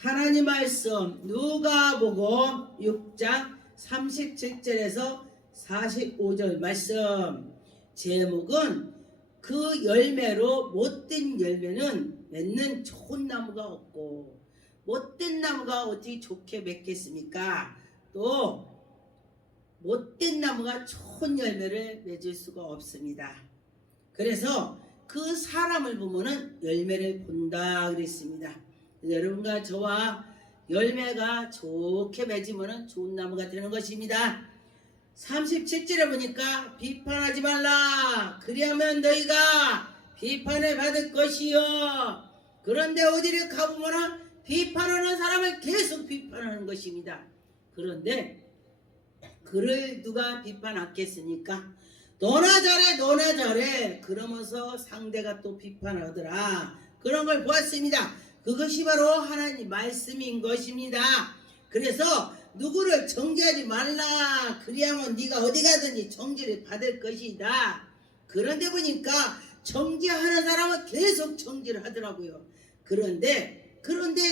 하나님 말씀 누가복음 6장 37절에서 45절 말씀. 제목은 그 열매로 못된 열매는 맺는 좋은 나무가 없고, 못된 나무가 어떻게 좋게 맺겠습니까? 또 못된 나무가 좋은 열매를 맺을 수가 없습니다. 그래서 그 사람을 보면은 열매를 본다 그랬습니다. 여러분과 저와 열매가 좋게 맺으면 좋은 나무가 되는 것입니다. 37절에 보니까 비판하지 말라. 그리하면 너희가 비판을 받을 것이요. 그런데 어디를 가보면 비판하는 사람을 계속 비판하는 것입니다. 그런데 그를 누가 비판하겠습니까? 너나 잘해 너나 잘해 그러면서 상대가 또 비판하더라. 그런 걸 보았습니다. 그것이 바로 하나님 말씀인 것입니다. 그래서 누구를 정죄하지 말라. 그리하면 네가 어디 가든지 정죄를 받을 것이다. 그런데 보니까 정죄하는 사람은 계속 정죄를 하더라고요. 그런데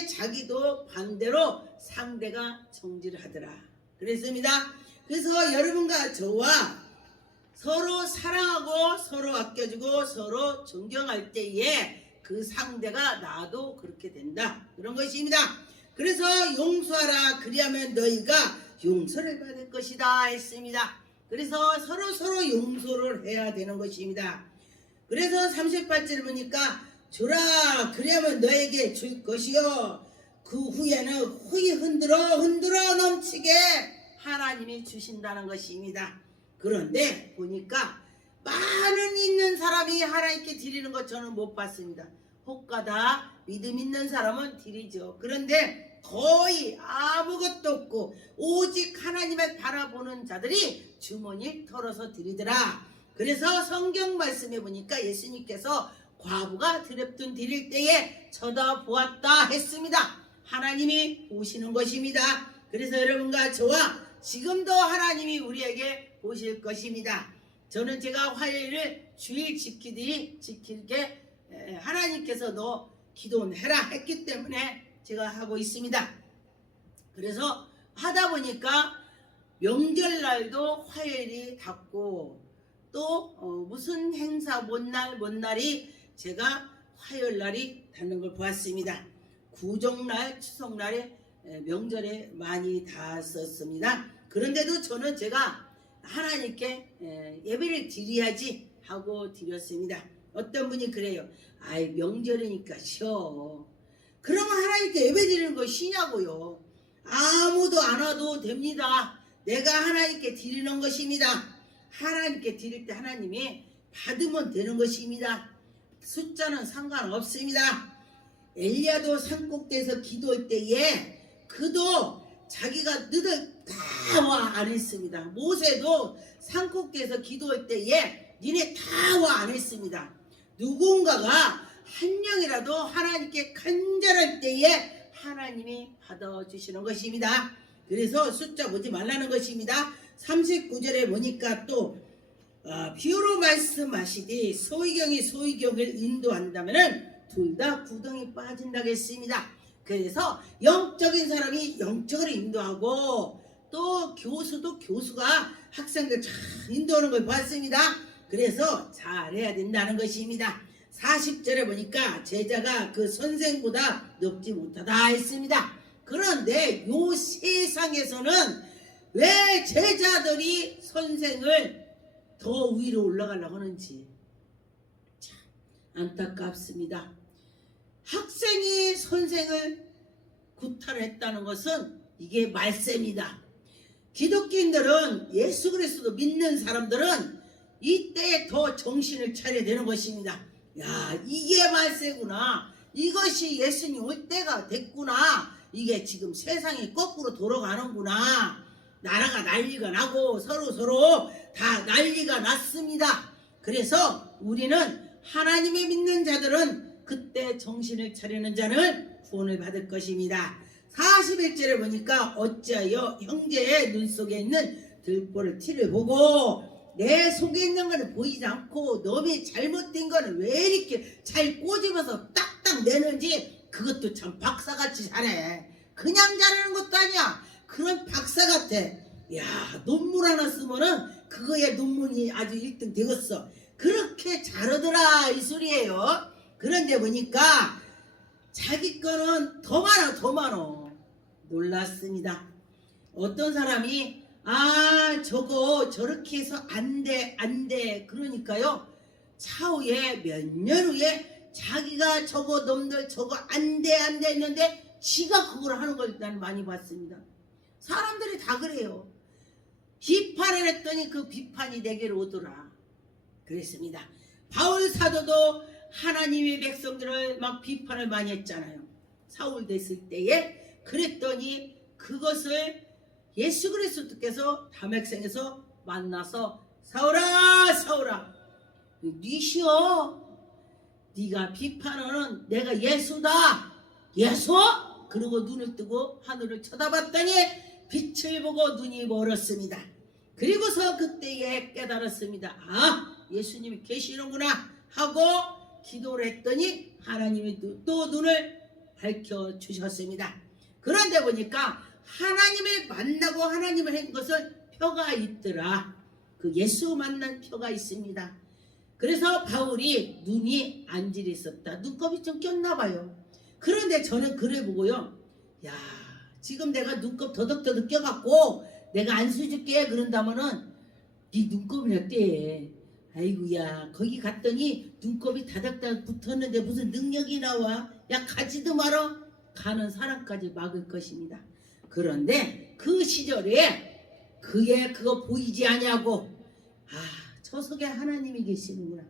자기도 반대로 상대가 정죄를 하더라. 그랬습니다. 그래서 여러분과 저와 서로 사랑하고 서로 아껴주고 서로 존경할 때에 그 상대가 나도 그렇게 된다. 그런 것입니다. 그래서 용서하라. 그리하면 너희가 용서를 받을 것이다 했습니다. 그래서 서로 용서를 해야 되는 것입니다. 그래서 38절 보니까 주라. 그리하면 너에게 줄 것이요. 그 후에는 후이 흔들어 넘치게 하나님이 주신다는 것입니다. 그런데 보니까 많은 있는 사람이 하나님께 드리는 것 저는 못 봤습니다. 혹가다 믿음 있는 사람은 드리죠. 그런데 거의 아무것도 없고 오직 하나님을 바라보는 자들이 주머니를 털어서 드리더라. 그래서 성경 말씀에 보니까 예수님께서 과부가 드렸던 드릴 때에 쳐다보았다 했습니다. 하나님이 보시는 것입니다. 그래서 여러분과 저와 지금도 하나님이 우리에게 보실 것입니다. 저는 제가 화요일을 주일 지키게 하나님께서 너 기도해라 했기 때문에 제가 하고 있습니다. 그래서 하다 보니까 명절날도 화요일이 닿고 또 무슨 행사 뭔 날이 제가 화요일날이 닿는 걸 보았습니다. 구정날, 추석날에 명절에 많이 닿았었습니다. 그런데도 저는 제가 하나님께 예배를 드려야지 하고 드렸습니다. 어떤 분이 그래요. 아이 명절이니까 쉬어. 그러면 하나님께 예배 드리는 거 쉬냐고요. 아무도 안 와도 됩니다. 내가 하나님께 드리는 것입니다. 하나님께 드릴 때 하나님이 받으면 되는 것입니다. 숫자는 상관없습니다. 엘리야도 산꼭대에서 기도할 때에 그도 자기가 너들 다 와 안 했습니다. 모세도 산꼭대에서 기도할 때에 니네 다 와 안 했습니다. 누군가가 한 명이라도 하나님께 간절할 때에 하나님이 받아주시는 것입니다. 그래서 숫자 보지 말라는 것입니다. 39절에 보니까 또 비유로 말씀하시되 소희경을 인도한다면 둘 다 구덩이 빠진다고 했습니다. 그래서 영적인 사람이 영적으로 인도하고 또 교수가 학생들 잘 인도하는 걸 봤습니다. 그래서 잘해야 된다는 것입니다. 40절에 보니까 제자가 그 선생보다 높지 못하다 했습니다. 그런데 요 세상에서는 왜 제자들이 선생을 더 위로 올라가려고 하는지 참 안타깝습니다. 학생이 선생을 구타했다는 것은 이게 말셈이다. 기독교인들은 예수 그리스도 믿는 사람들은 이때에 더 정신을 차려야 되는 것입니다. 야, 이게 말세구나. 이것이 예수님 올 때가 됐구나. 이게 지금 세상이 거꾸로 돌아가는구나. 나라가 난리가 나고 서로 다 난리가 났습니다. 그래서 우리는 하나님의 믿는 자들은 그때 정신을 차리는 자는 구원을 받을 것입니다. 41절에 보니까 어찌하여 형제의 눈 속에 있는 들보를 티를 보고 내 속에 있는 거는 보이지 않고 놈이 잘못된 거는 왜 이렇게 잘 꼬집어서 딱딱 내는지 그것도 참 박사같이 잘해. 그냥 잘하는 것도 아니야. 그런 박사 같아. 야, 논문 하나 쓰면은 그거에 논문이 아주 1등 되겠어. 그렇게 잘하더라 이 소리예요. 그런데 보니까 자기 거는 더 많아 더 많어. 놀랐습니다. 어떤 사람이 저거 저렇게 해서 안돼 그러니까요, 차후에 몇 년 후에 자기가 저거 놈들 저거 안돼 했는데 지가 그걸 하는 걸 난 많이 봤습니다. 사람들이 다 그래요. 비판을 했더니 그 비판이 내게로 오더라. 그랬습니다. 바울 사도도 하나님의 백성들을 막 비판을 많이 했잖아요. 사울 됐을 때에. 그랬더니 그것을 예수 그리스도께서 다메섹에서 만나서 사울아 사울아 니시여, 네가 비판하는 내가 예수다. 예수? 그러고 눈을 뜨고 하늘을 쳐다봤더니 빛을 보고 눈이 멀었습니다. 그리고서 그때에 깨달았습니다. 예수님이 계시는구나 하고 기도를 했더니 하나님이 또 눈을 밝혀주셨습니다. 그런데 보니까 하나님을 만나고 하나님을 한 것은 표가 있더라. 그 예수 만난 표가 있습니다. 그래서 바울이 눈이 안질이 있었다. 눈곱이 좀 꼈나 봐요. 그런데 저는 그래 보고요, 야, 지금 내가 눈곱 더덕더덕 껴갖고 내가 안수 줄게 그런다면은 네 눈곱이 어때? 아이고야, 거기 갔더니 눈곱이 다닥다닥 붙었는데 무슨 능력이 나와? 야, 가지도 말어. 가는 사람까지 막을 것입니다. 그런데 그 시절에 그게 그거 보이지 아니하고 저 속에 하나님이 계시는구나,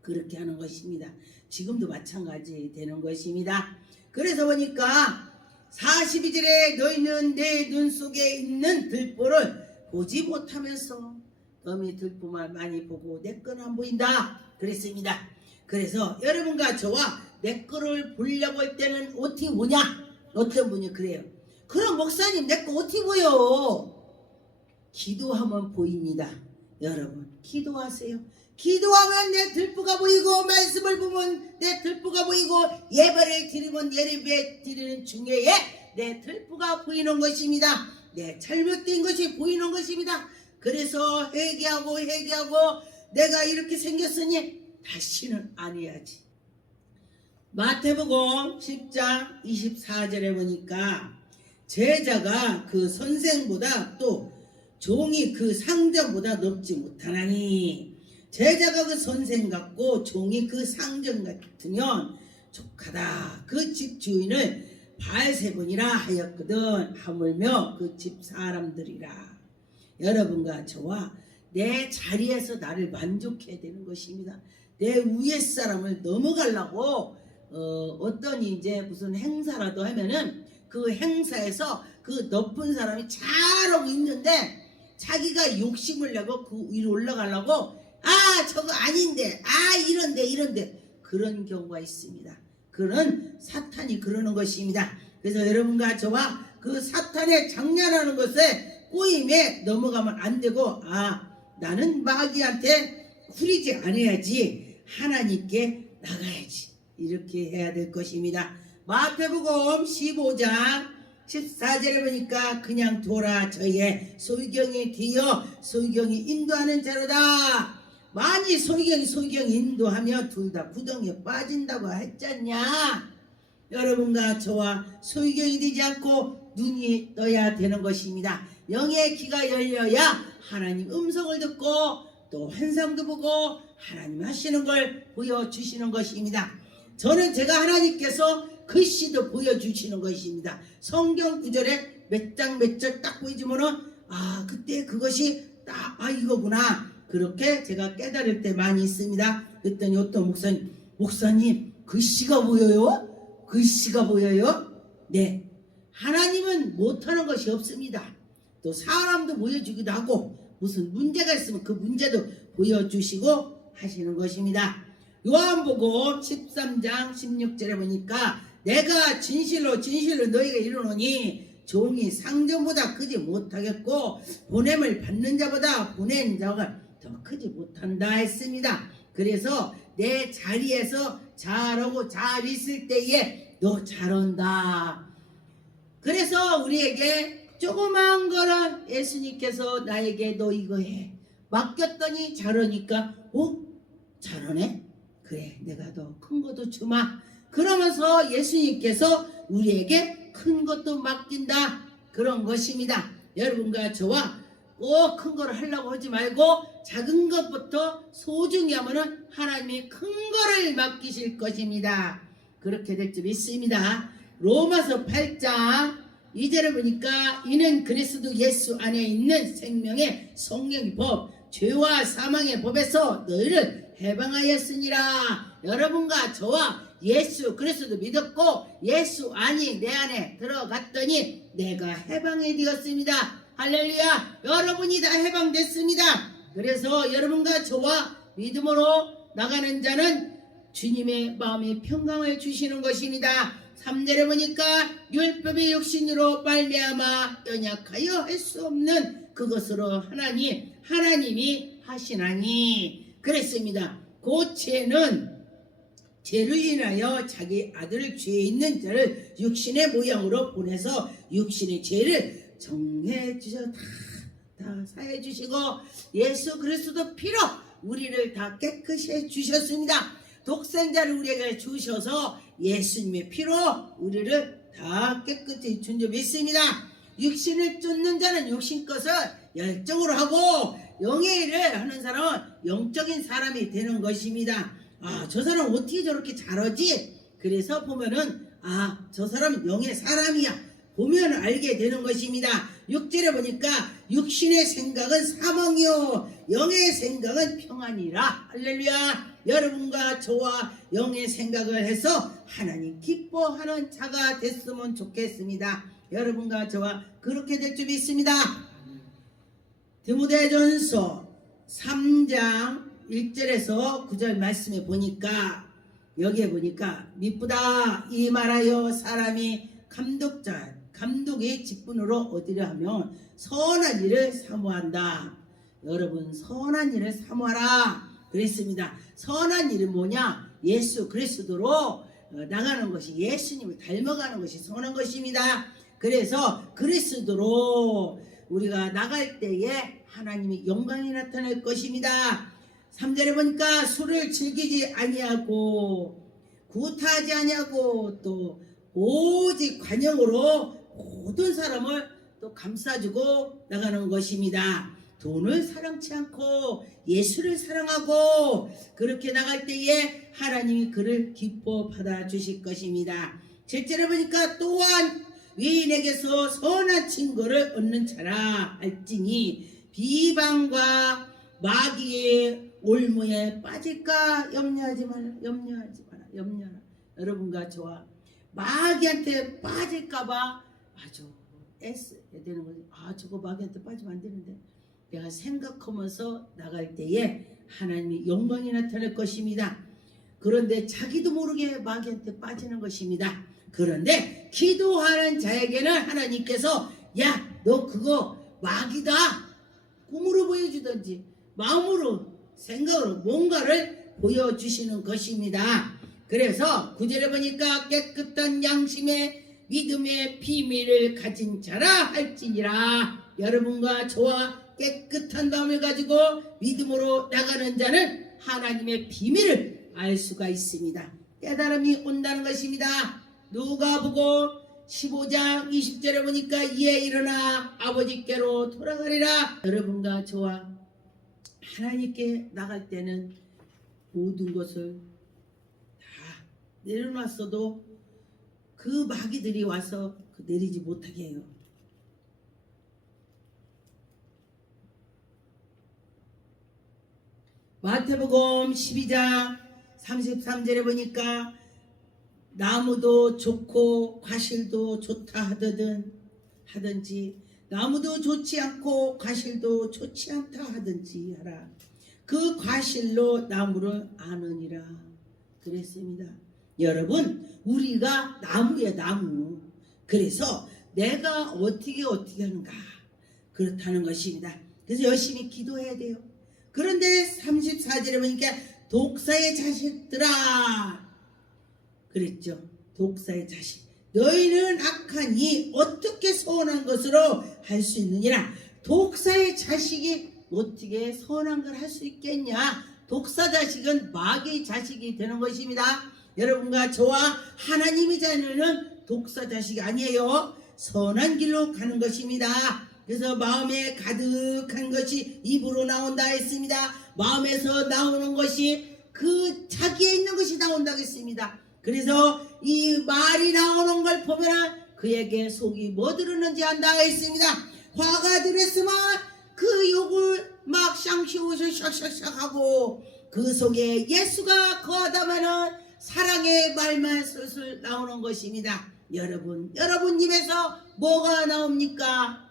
그렇게 하는 것입니다. 지금도 마찬가지 되는 것입니다. 그래서 보니까 42절에 너희는 내 눈 속에 있는 들보를 보지 못하면서 너희 들보만 많이 보고 내 거는 안 보인다 그랬습니다. 그래서 여러분과 저와 내 거를 보려고 할 때는 어떻게 보냐? 어떤 분이 그래요. 그럼 목사님 내 거 어떻게 보여? 기도하면 보입니다. 여러분 기도하세요. 기도하면 내 들보가 보이고, 말씀을 보면 내 들보가 보이고, 예배를 드리면 예배 드리는 중에 내 들보가 보이는 것입니다. 내 잘못된 것이 보이는 것입니다. 그래서 회개하고 내가 이렇게 생겼으니 다시는 안 해야지. 마태복음 10장 24절에 보니까 제자가 그 선생보다 또 종이 그 상전보다 높지 못하나니, 제자가 그 선생 같고 종이 그 상전 같으면 족하다. 그 집 주인을 바알세본이라 하였거든. 하물며 그 집 사람들이라. 여러분과 저와 내 자리에서 나를 만족해야 되는 것입니다. 내 위에 사람을 넘어가려고 어떤 이제 무슨 행사라도 하면은 그 행사에서 그 높은 사람이 잘하고 있는데 자기가 욕심을 내고 그 위로 올라가려고 저거 아닌데 이런데 그런 경우가 있습니다. 그런 사탄이 그러는 것입니다. 그래서 여러분과 저와 그 사탄의 장난하는 것에 꼬임에 넘어가면 안 되고 나는 마귀한테 후리지 않아야지, 하나님께 나가야지, 이렇게 해야 될 것입니다. 마태복음 15장 14절에 보니까 그냥 둬라 저의 소경이 되어 소경이 인도하는 자로다. 많이 소경이 인도하며 둘 다 구덩이에 빠진다고 했잖냐. 여러분과 저와 소경이 되지 않고 눈이 떠야 되는 것입니다. 영의 귀가 열려야 하나님 음성을 듣고 또 환상도 보고 하나님 하시는 걸 보여주시는 것입니다. 저는 제가 하나님께서 글씨도 보여주시는 것입니다. 성경 구절에 몇 장 몇 절 딱 보여주면은 그때 그것이 딱 이거구나, 그렇게 제가 깨달을 때 많이 있습니다. 그랬더니 어떤 목사님 글씨가 보여요? 글씨가 보여요? 네, 하나님은 못하는 것이 없습니다. 또 사람도 보여주기도 하고 무슨 문제가 있으면 그 문제도 보여주시고 하시는 것입니다. 요한복음 13장 16절에 보니까 내가 진실로 너희에게 이르노니 종이 상전보다 크지 못하겠고 보냄을 받는 자보다 보낸 자가 더 크지 못한다 했습니다. 그래서 내 자리에서 잘하고 잘 있을 때에 너 잘한다. 그래서 우리에게 조그마한 거는 예수님께서 나에게 너 이거 해 맡겼더니 잘하니까 잘하네? 그래 내가 더 큰 것도 주마. 그러면서 예수님께서 우리에게 큰 것도 맡긴다. 그런 것입니다. 여러분과 저와 꼭 큰 거를 하려고 하지 말고 작은 것부터 소중히 하면은 하나님이 큰 거를 맡기실 것입니다. 그렇게 될 줄 믿습니다. 로마서 8장 2절을 보니까 이는 그리스도 예수 안에 있는 생명의 성령의 법 죄와 사망의 법에서 너희를 해방하였으니라. 여러분과 저와 예수 그리스도 믿었고 예수 안이 내 안에 들어갔더니 내가 해방이 되었습니다. 할렐루야. 여러분이 다 해방됐습니다. 그래서 여러분과 저와 믿음으로 나가는 자는 주님의 마음의 평강을 주시는 것입니다. 3절에 보니까 율법의 육신으로 말미암아 연약하여 할 수 없는 그것으로 하나님이 하시나니 그랬습니다. 그 죄는 죄를 인하여 자기 아들을 죄에 있는 자를 육신의 모양으로 보내서 육신의 죄를 정해 주셔 다 사해 주시고 예수 그리스도 피로 우리를 다 깨끗이 해 주셨습니다. 독생자를 우리에게 주셔서 예수님의 피로 우리를 다 깨끗이 준 줄 믿습니다. 육신을 쫓는 자는 육신 것을 열정으로 하고 영의 일을 하는 사람은 영적인 사람이 되는 것입니다. 저 사람 어떻게 저렇게 잘하지? 그래서 보면은 저 사람은 영의 사람이야. 보면 알게 되는 것입니다. 6절에 보니까 육신의 생각은 사망이요 영의 생각은 평안이라. 할렐루야. 여러분과 저와 영의 생각을 해서 하나님 기뻐하는 자가 됐으면 좋겠습니다. 여러분과 저와 그렇게 될 줄 믿습니다. 디모데전서 3장 1절에서 9절 말씀에 보니까 여기에 보니까 미쁘다 이 말하여 사람이 감독의 직분으로 얻으려 하면 선한 일을 사모한다. 여러분 선한 일을 사모하라 그랬습니다. 선한 일은 뭐냐? 예수 그리스도로 나가는 것이 예수님을 닮아가는 것이 선한 것입니다. 그래서 그리스도로 우리가 나갈 때에 하나님이 영광이 나타날 것입니다. 3절에 보니까 술을 즐기지 아니하고 구타하지 아니하고 또 오직 관용으로 모든 사람을 또 감싸주고 나가는 것입니다. 돈을 사랑치 않고 예수를 사랑하고 그렇게 나갈 때에 하나님이 그를 기뻐 받아주실 것입니다. 7절에 보니까 또한 위인에게서 선한 친구를 얻는 자라 할지니 비방과 마귀의 올무에 빠질까 염려하지 마라. 여러분과 저와 마귀한테 빠질까봐 아주 애써야 되는 거지. 저거 마귀한테 빠지면 안 되는데 내가 생각하면서 나갈 때에 하나님이 영광이 나타날 것입니다. 그런데 자기도 모르게 마귀한테 빠지는 것입니다. 그런데 기도하는 자에게는 하나님께서 야, 너 그거 마귀다. 꿈으로 보여주든지 마음으로 생각으로 뭔가를 보여주시는 것입니다. 그래서 9절에 보니까 깨끗한 양심의 믿음의 비밀을 가진 자라 할지니라. 여러분과 저와 깨끗한 마음을 가지고 믿음으로 나가는 자는 하나님의 비밀을 알 수가 있습니다. 깨달음이 온다는 것입니다. 누가복음 15장 20절에 보니까 이에 일어나 아버지께로 돌아가리라. 여러분과 저와 하나님께 나갈 때는 모든 것을 다 내려놨어도 그 마귀들이 와서 내리지 못하게 해요. 마태복음 12장 33절에 보니까 나무도 좋고 과실도 좋다 하든지 나무도 좋지 않고 과실도 좋지 않다 하든지 하라. 그 과실로 나무를 아느니라 그랬습니다. 여러분 우리가 나무야 나무. 그래서 내가 어떻게 하는가 그렇다는 것입니다. 그래서 열심히 기도해야 돼요. 그런데 34절에 보니까 독사의 자식들아 그랬죠. 독사의 자식, 너희는 악하니 어떻게 선한 것으로 할 수 있느니라. 독사의 자식이 어떻게 선한 걸 할 수 있겠냐? 독사 자식은 마귀의 자식이 되는 것입니다. 여러분과 저와 하나님의 자녀는 독사 자식이 아니에요. 선한 길로 가는 것입니다. 그래서 마음에 가득한 것이 입으로 나온다 했습니다. 마음에서 나오는 것이 그 자기에 있는 것이 나온다고 했습니다. 그래서 이 말이 나오는 걸 보면 그에게 속이 뭐 들었는지 안다 했습니다. 화가 들었으면 그 욕을 막 쌍시옷을 샥샥샥 하고 그 속에 예수가 거하다면은 사랑의 말만 슬슬 나오는 것입니다. 여러분 입에서 뭐가 나옵니까?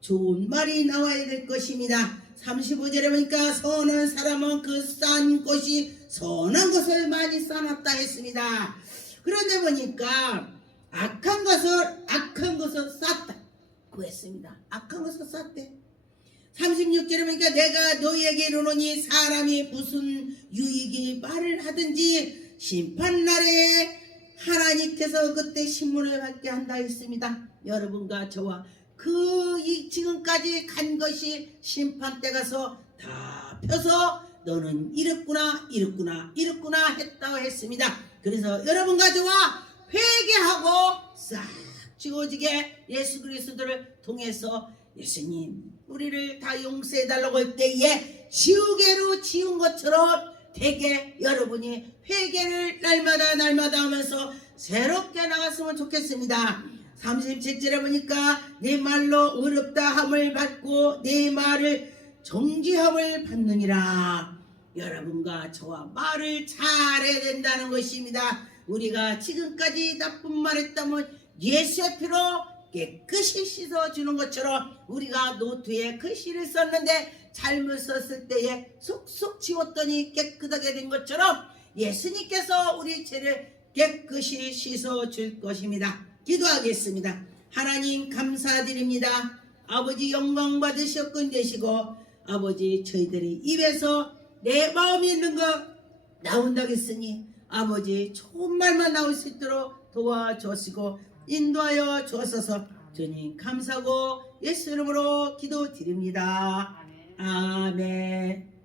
좋은 말이 나와야 될 것입니다. 35절에 보니까 선한 사람은 그 싼 꽃이 선한 것을 많이 쌓았다 했습니다. 그런데 보니까 악한 것을 쌓다고 했습니다. 악한 것을 쌓대. 36절에 보니까 내가 너희에게 이르노니 사람이 무슨 유익이 말을 하든지 심판날에 하나님께서 그때 신문을 받게 한다 했습니다. 여러분과 저와 지금까지 간 것이 심판 때 가서 다 펴서 너는 이랬구나 했다고 했습니다. 그래서 여러분과 저와 회개하고 싹 지워지게 예수 그리스도를 통해서 예수님 우리를 다 용서해달라고 할 때에 지우개로 지운 것처럼 되게 여러분이 회개를 날마다 하면서 새롭게 나갔으면 좋겠습니다. 37절에 보니까 내 말로 어렵다 함을 받고 내 말을 정지함을 받느니라. 여러분과 저와 말을 잘해야 된다는 것입니다. 우리가 지금까지 나쁜 말 했다면 예수의 피로 깨끗이 씻어주는 것처럼 우리가 노트에 글씨를 썼는데 잘못 썼을 때에 쏙쏙 지웠더니 깨끗하게 된 것처럼 예수님께서 우리 죄를 깨끗이 씻어줄 것입니다. 기도하겠습니다. 하나님 감사드립니다. 아버지 영광 받으셨건 되시고 아버지 저희들이 입에서 내 마음이 있는 거 나온다고 했으니 아버지 좋은 말만 나올 수 있도록 도와주시고 인도하여 주옵소서. 주님 감사하고 예수 이름으로 기도드립니다. 아멘.